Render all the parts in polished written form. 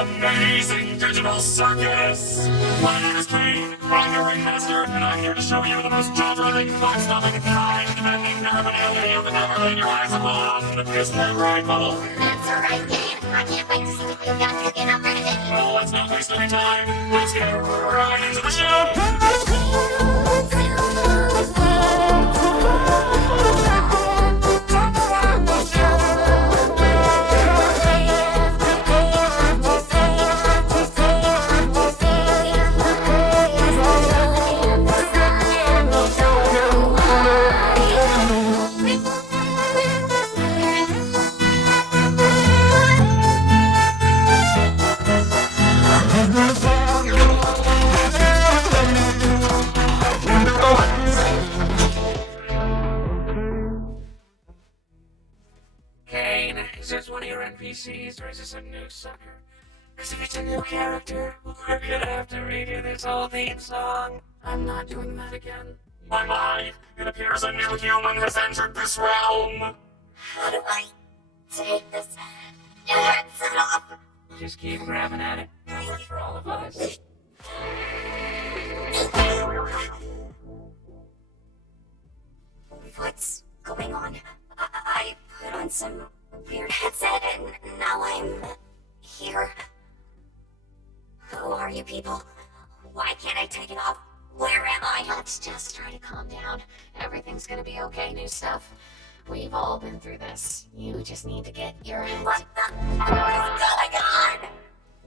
amazing digital circus! My name is Kane, I'm your ringmaster, and I'm here to show you the most jaw-dropping, fun-stopping, mind-demanding, nerve-and-ality you've ever laid your eyes upon! Isn't that right, Bubble? That's alright, Kane. I can't wait to see what you've got cooking up for today. Well, let's not waste any time. Let's get right into the show! Is this one of your NPCs, or is this a new sucker? Because if it's a new character, we're gonna have to redo this whole theme song. I'm not doing that again. My, it appears a new human has entered this realm. How do I take this headset off? Just keep grabbing at it. That works for all of us. What's going on? I put on some weird headset and now I'm here. Who are you people? Why can't I take it off? Where am I? Let's just try to calm down. Everything's gonna be okay, new stuff. We've all been through this. You just need to get your What the? What's going on?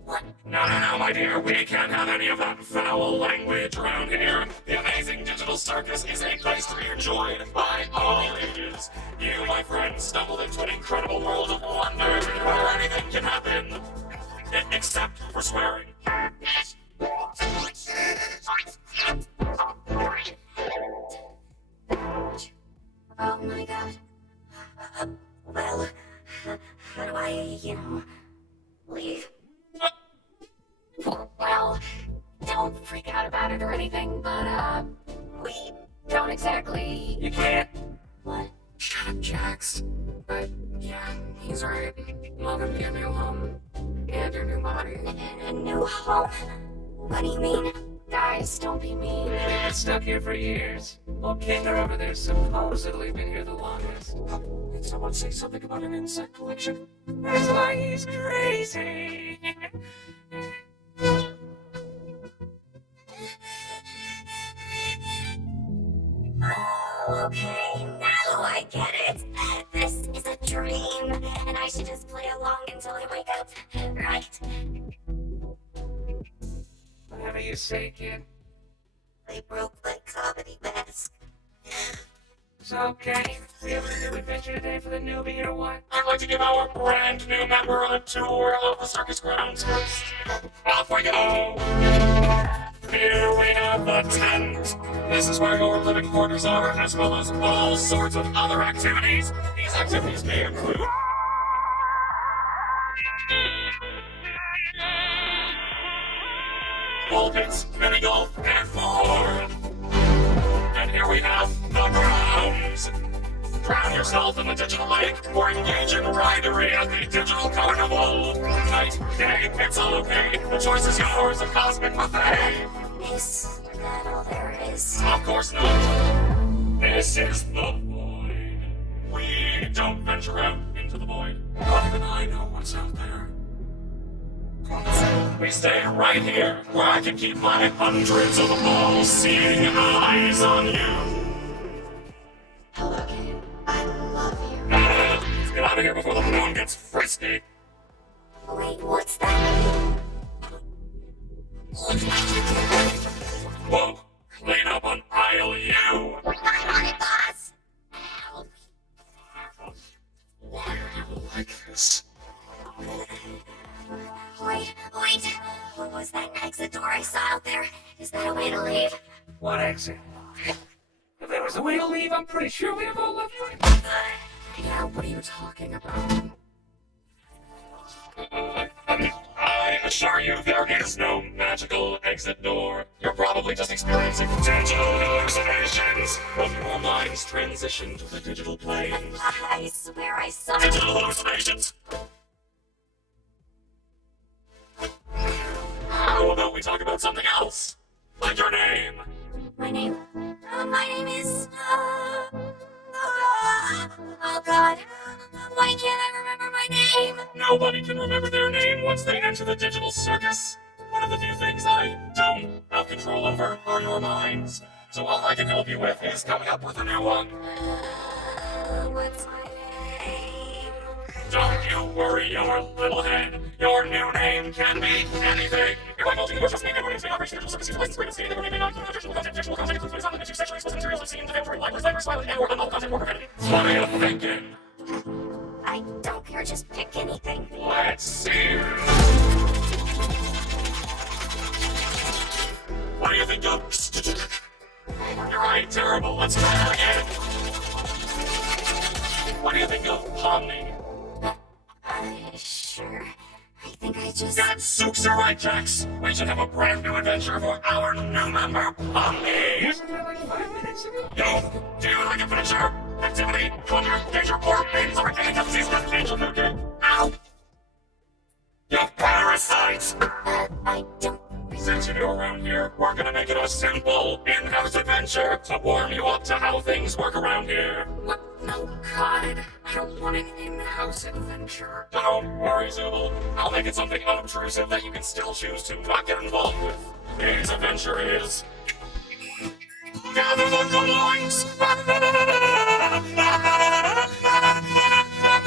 What? No, my dear, we can't have any of that foul language around here. The amazing digital circus is a place to be enjoyed by all ages. You, my friend, stumbled into an incredible world of wonder where anything can happen. Except for swearing. Oh my god. Well, how do I, leave? Well, don't freak out about it or anything, but, we don't exactly... You can't. What? Shut up, Jax. But, yeah, he's right. Welcome to your new home. And your new body. A new home? What do you mean? Guys, don't be mean. We've been stuck here for years. Well, Kinder over there's supposedly been here the longest. Did someone say something about an insect collection? That's why he's crazy. Oh, okay, now I get it. This is a dream, and I should just play along until I wake up, right? Whatever you say, kid. I broke my comedy mask. It's okay. We have a new adventure today for the newbie or what? I'd like to give our brand new member a tour of the circus grounds first. Off we go! Here we have the tent. This is where your living quarters are, as well as all sorts of other activities. These activities may include... ball pits, mini golf, and more. And here we have the grounds. Drown yourself in the digital lake, or engage in ridery at the digital carnival. Night, day, it's all okay. The choice is yours, a cosmic buffet. Is that all there is? Of course not. This is the void. We don't venture out into the void. Not even I know what's out there. We stay right here, where I can keep my hundreds of all-seeing eyes on you. Hello, Kane. I love you. Let's get out of here before the moon gets frisky. Wait, what's that? Whoa, clean up on aisle U. I'm on it, boss! Why are you like this? Wait. What was that exit door I saw out there? Is that a way to leave? What exit? If there was a way to leave, I'm pretty sure we'd have all left right. Yeah, what are you talking about? I assure you there is no magical exit door. You're probably just experiencing digital hallucinations when your minds transition to the digital plane. I swear I saw Digital hallucinations! talk about something else? Like your name. My name? My name is, oh god. Why can't I remember my name? Nobody can remember their name once they enter the digital circus. One of the few things I don't have control over are your minds. So all I can help you with is coming up with a new one. What's my name? Don't you worry your little head. Your new name can be anything. If I told you your trust name, everyone's name, operation, digital services, license, rated, state, every name, not include additional content, textual content, includes videos, content, sexually explicit materials I've seen, defamatory, libelous, diapers, violent, and/or unlawful content, or profanity. What are you thinking? I don't care, just pick anything. Let's see. What do you think of? You're right, terrible. Let's try that again. What do you think of Pomni? Sure. I think I just... God, Souks are right, Jax. We should have a brand new adventure for our new member, Pomni. Wasn't that like 5 minutes ago? Yo, do you like adventure, activity, plunder, danger, or babies or any disease that angel voodoo? Ow! You parasites! I don't... Since you're new around here, we're gonna make it a simple in-house adventure to warm you up to how things work around here. What? No, God. I don't want an in-house adventure. Don't worry, Zooble. I'll make it something unobtrusive that you can still choose to not get involved with. Today's adventure is... Gather the belongings!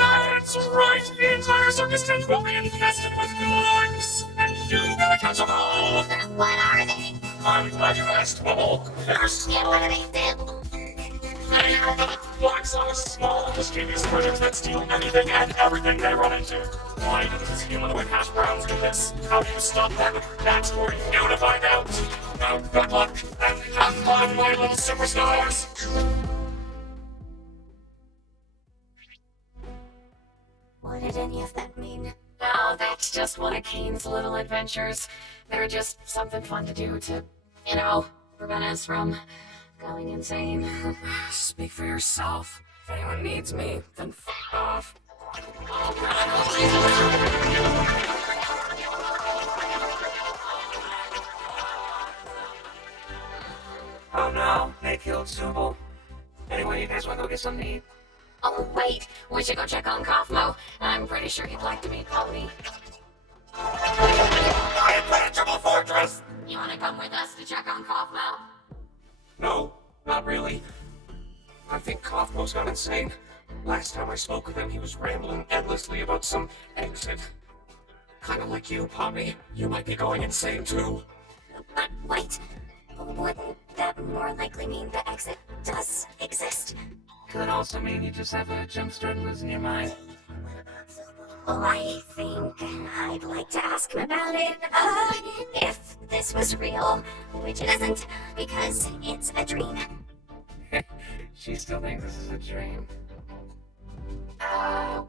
That's right, the entire circus tent will be infested with belongings, and you gotta catch them all! What are they? I'm glad you asked, Bubble. There's... Yeah, what do they do? Blacks are small, mischievous critters that steal anything and everything they run into. Why do these humanoid hash browns do this? How do you stop them? That's for you to find out. Now, good luck, and have fun, my little superstars! What did any of that mean? Oh, that's just one of Kane's little adventures. They're just something fun to do to, you know, prevent us from going insane. Speak for yourself. If anyone needs me, then f*** off. Oh no, they killed Zooble. Anyway, you guys wanna go get something to eat? Oh, wait, we should go check on Kaufmo. I'm pretty sure he'd like to meet Pony. I am Trouble Fortress! You wanna come with us to check on Kaufmo? No, not really. I think Kaufmo's gone insane. Last time I spoke with him, he was rambling endlessly about some exit. Kind of like you, Pomni. You might be going insane too. But wait, wouldn't that more likely mean the exit does exist? Could also mean you just have a jump start and losing your mind. Oh, I think I'd like to ask him about it, if this was real, which it isn't, because it's a dream. She still thinks this is a dream.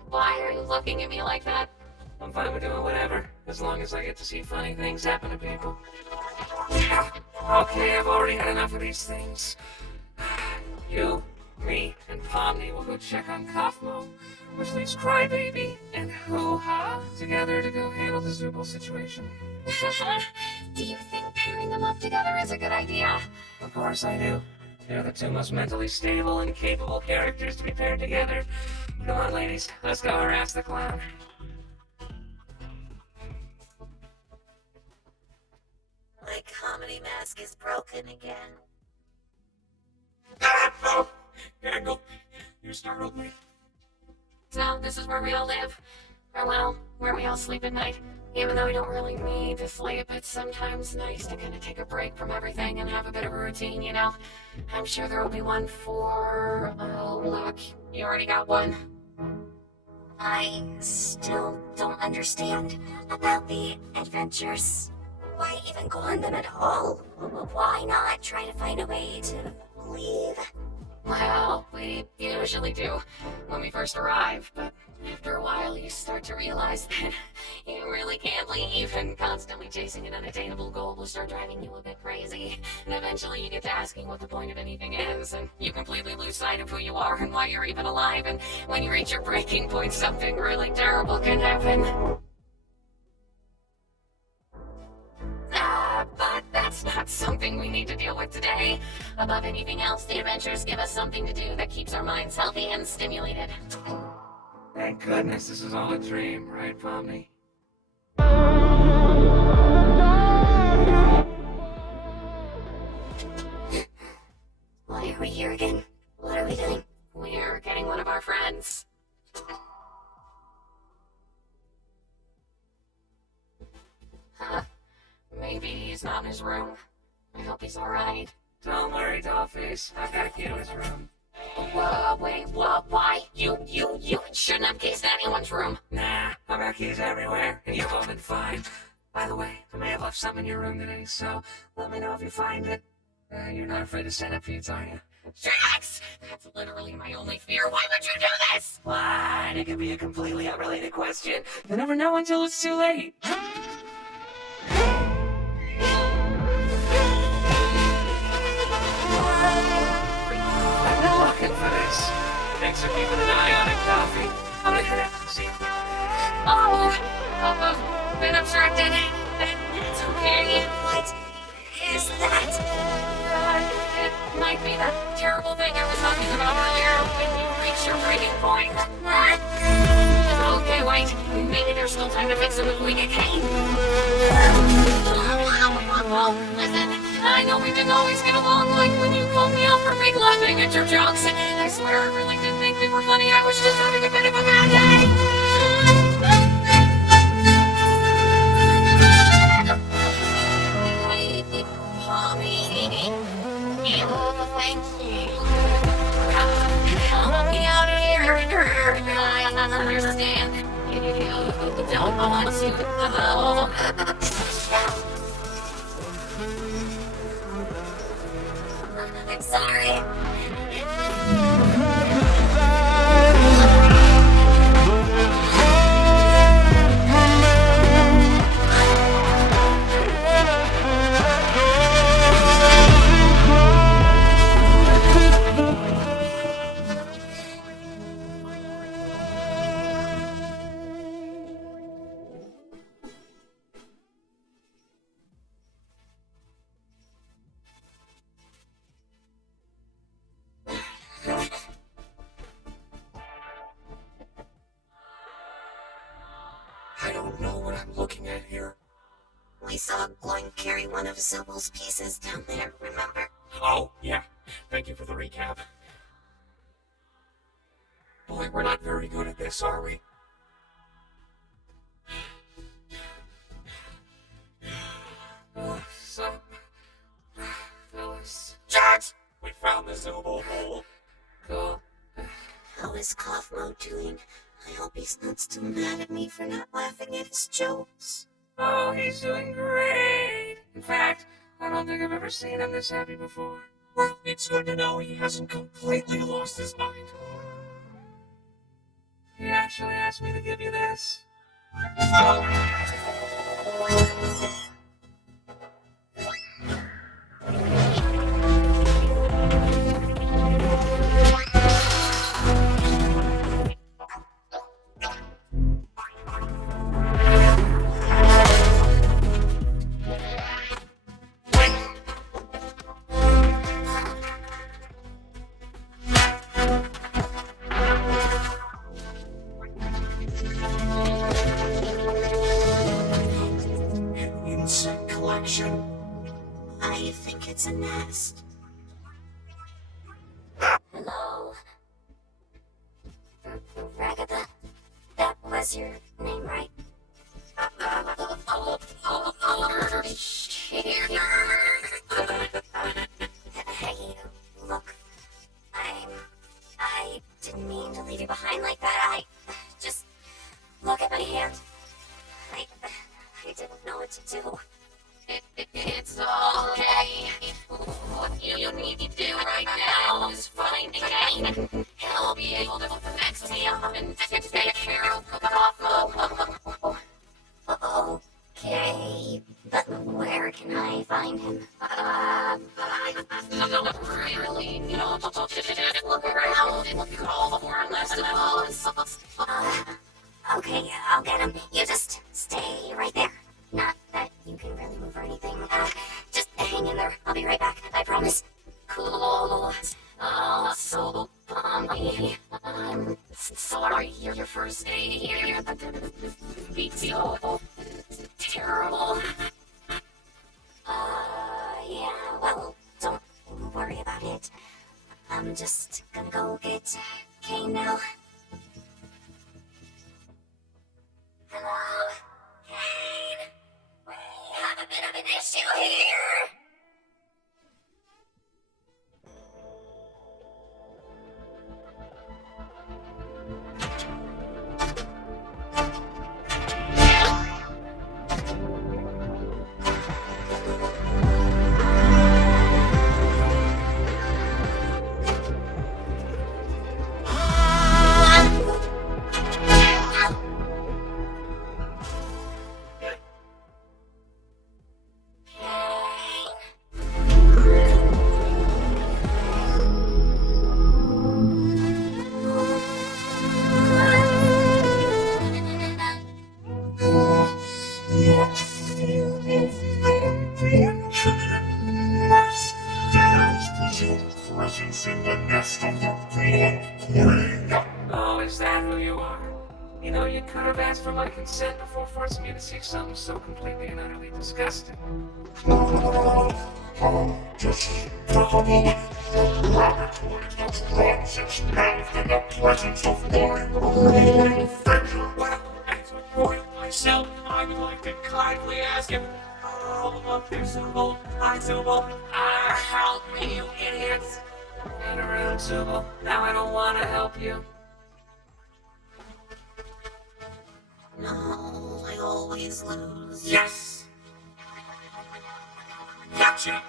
Why are you looking at me like that? I'm fine with doing whatever, as long as I get to see funny things happen to people. Okay, I've already had enough of these things. You, me, and Pomni will go check on Kaufmo, which leaves Crybaby and Hoo-Ha together to go handle the Zooble situation. Do you think pairing them up together is a good idea? Of course I do. They're the two most mentally stable and capable characters to be paired together. Come on, ladies, let's go harass the clown. My comedy mask is broken again. No! Gangle, you startled me. So, this is where we all live. Or well, where we all sleep at night. Even though we don't really need to sleep, it's sometimes nice to kind of take a break from everything and have a bit of a routine, you know? I'm sure there will be one for... oh, look, you already got one. I still don't understand about the adventures. Why even go on them at all? Why not try to find a way to leave? Well, we usually do when we first arrive, but after a while you start to realize that you really can't leave, and constantly chasing an unattainable goal will start driving you a bit crazy. And eventually you get to asking what the point of anything is, and you completely lose sight of who you are and why you're even alive, and when you reach your breaking point, something really terrible can happen. That's not something we need to deal with today. Above anything else, the adventures give us something to do that keeps our minds healthy and stimulated. Thank goodness this is all a dream, right, Pomni? Why are we here again? What are we doing? We're getting one of our friends. Huh. Maybe he's not in his room. I hope he's alright. Don't worry, Dollface. I've got a key to his room. Whoa, wait, whoa, why? You shouldn't have keys in anyone's room. Nah, I've got keys everywhere, and you've all been fine. By the way, I may have left some in your room today, so let me know if you find it. You're not afraid of centipedes, are you? Drax! That's literally my only fear. Why would you do this? What? It could be a completely unrelated question. You'll never know until it's too late. Looking for this. Thanks for keeping an eye on it, Coffee. I'm gonna head out and see. Been obstructed. It's okay. What is that? It might be that terrible thing I was talking about earlier when you reach your breaking point. Okay, wait. Maybe there's still time to fix him if we get Kane. Listen, I know we didn't always get along, like when you called me out for fake laughing at your jokes. I swear I really did think they were funny. I was just having a bit of a bad day. Thank you. Help me out of here. I understand. You don't want to. I'm sorry. I don't know what I'm looking at here. We saw Gloin carry one of Zobel's pieces down there, remember? Oh, yeah. Thank you for the recap. Boy, we're not very good at this, are we? Fellas. Jax! We found the Zobel hole. Cool. How is Cough Mode doing? I hope he's not still mad at me for not laughing at his jokes. Oh, he's doing great. In fact, I don't think I've ever seen him this happy before. Well, it's good to know he hasn't completely lost his mind. He actually asked me to give you this. I think it's a nest. Hello? Ragatha, that was your name, right? Hey, look. I didn't mean to leave you behind like that. Just look at my hand. I didn't know what to do. It's okay. What you need to do right now is find Kane. He'll be able to fix me up and take care of the Okay, but where can I find him? I don't really know. Look around and look at all the foreign lessons. Okay, I'll get him. You just stay right there. Not that you can really move or anything. Just hang Well, don't worry about it. I'm just gonna go get Kane now. Hello? Kane? We have a bit of an issue here. Oh, is that who you are? You know, you could have asked for my consent before forcing me to see something so completely and utterly disgusting. Just took a moment. Laboratory that runs its mouth in the presence of my royal figure. Well, as a royal myself, I would like to kindly ask if all of this Zooble, help me, you idiots. Get around, Zooble. Now I don't want to help you. No, I always lose. Yes! Gotcha!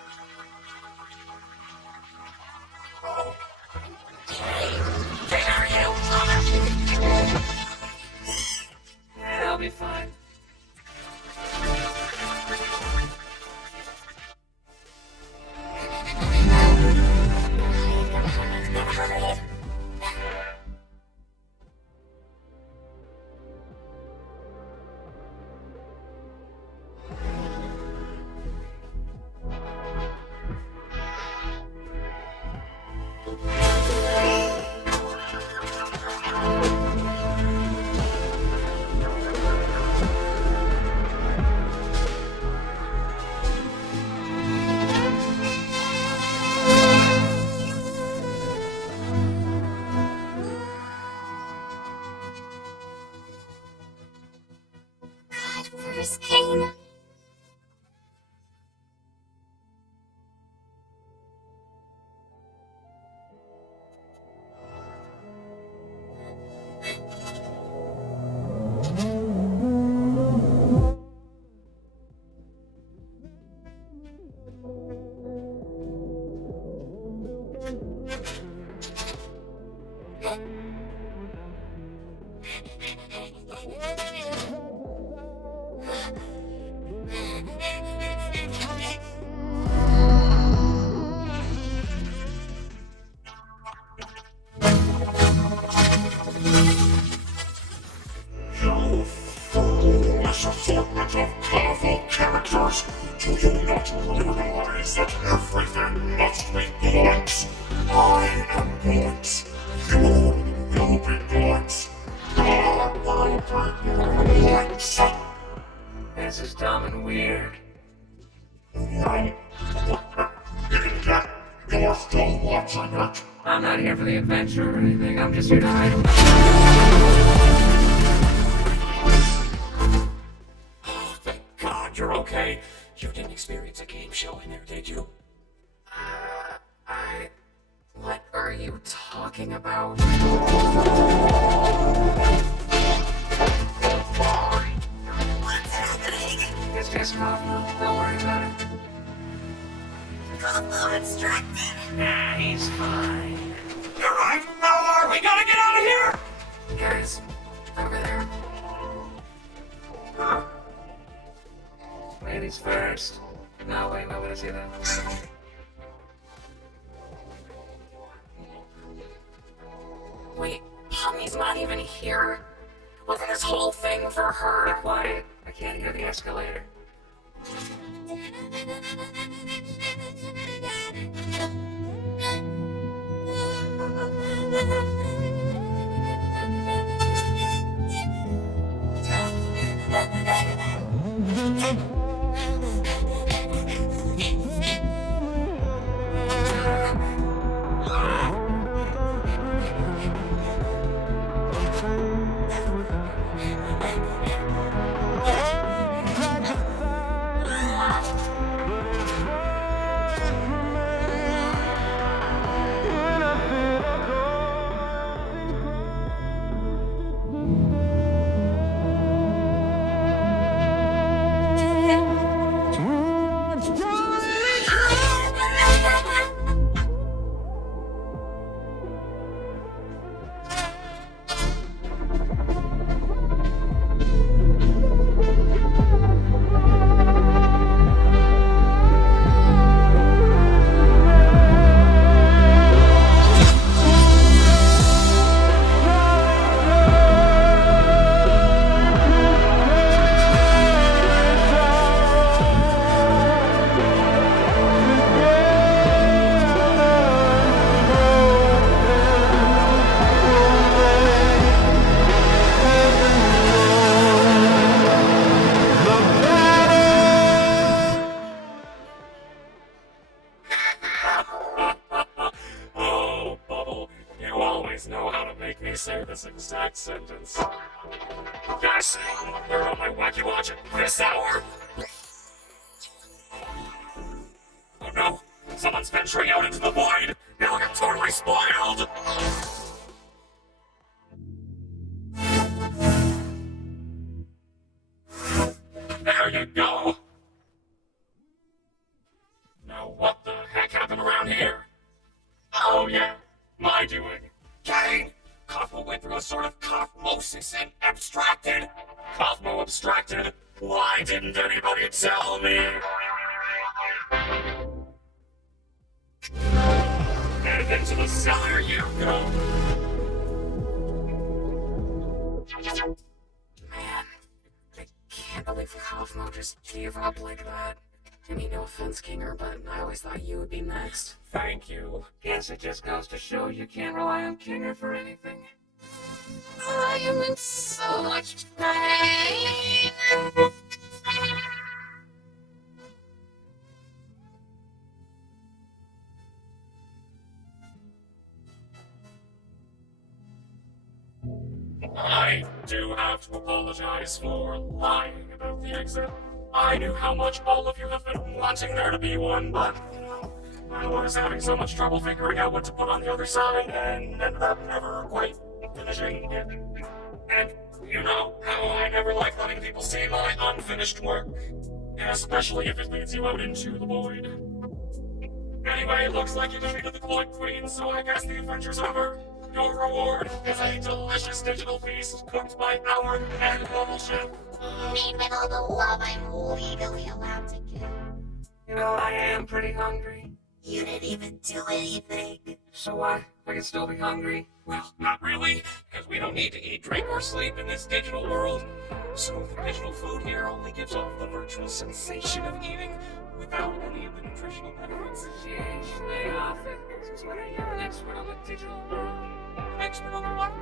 Oh, Yeah, I'll be fine. Where's Kane? you foolish assortment of colorful characters. Do you not realize that everything must be blunt? I am blunt. You will be blunt. I will be blunt. This is dumb and weird. Well, idiot, you're still watching it. I'm not here for the adventure or anything. I'm just here to hide. Oh, thank God you're okay. You didn't experience a game show in there, did you? What are you talking about? What's happening? It's just coffee. Don't worry about it. Combo instructed. Nah, he's fine. You're right, Miller! We gotta get out of here! Guys, over there. Ladies first. No, wait, nobody see that. Wait, Hummy's not even here? Wasn't this whole thing for her? Be quiet. I can't hear the escalator. me say this exact sentence. Yes, they're on my wacky watch at this hour. Oh no, someone's venturing out into the void. Now I'm totally spoiled. There you go. Now what the heck happened around here? Oh yeah, my doing. Kane! Cosmo went through a sort of cosmosis and abstracted. Cosmo abstracted? Why didn't anybody tell me? And into the cellar you go. Man, I can't believe Cosmo just gave up like that. I mean, no offense, Kinger, but I always thought you would be next. Thank you. Guess it just goes to show you can't rely on Kinger for anything. I am in so much pain. I do have to apologize for lying about the exit. I knew how much all of you have been wanting there to be one, but I was having so much trouble figuring out what to put on the other side and ended up never quite finishing it. And you know how I never like letting people see my unfinished work, especially if it leads you out into the void. Anyway, looks like you defeated the Cloyd Queen, so I guess the adventure's over. Your reward is a delicious digital feast cooked by our head global chef. Made with all the love I'm legally allowed to give. You know, I am pretty hungry. You didn't even do anything. So what? I can still be hungry. Well, not really, because we don't need to eat, drink, or sleep in this digital world. So the digital food here only gives off the virtual sensation of eating without any of the nutritional benefits. Jeez, lay off it. Since when are you an expert on the digital world? An expert on the what?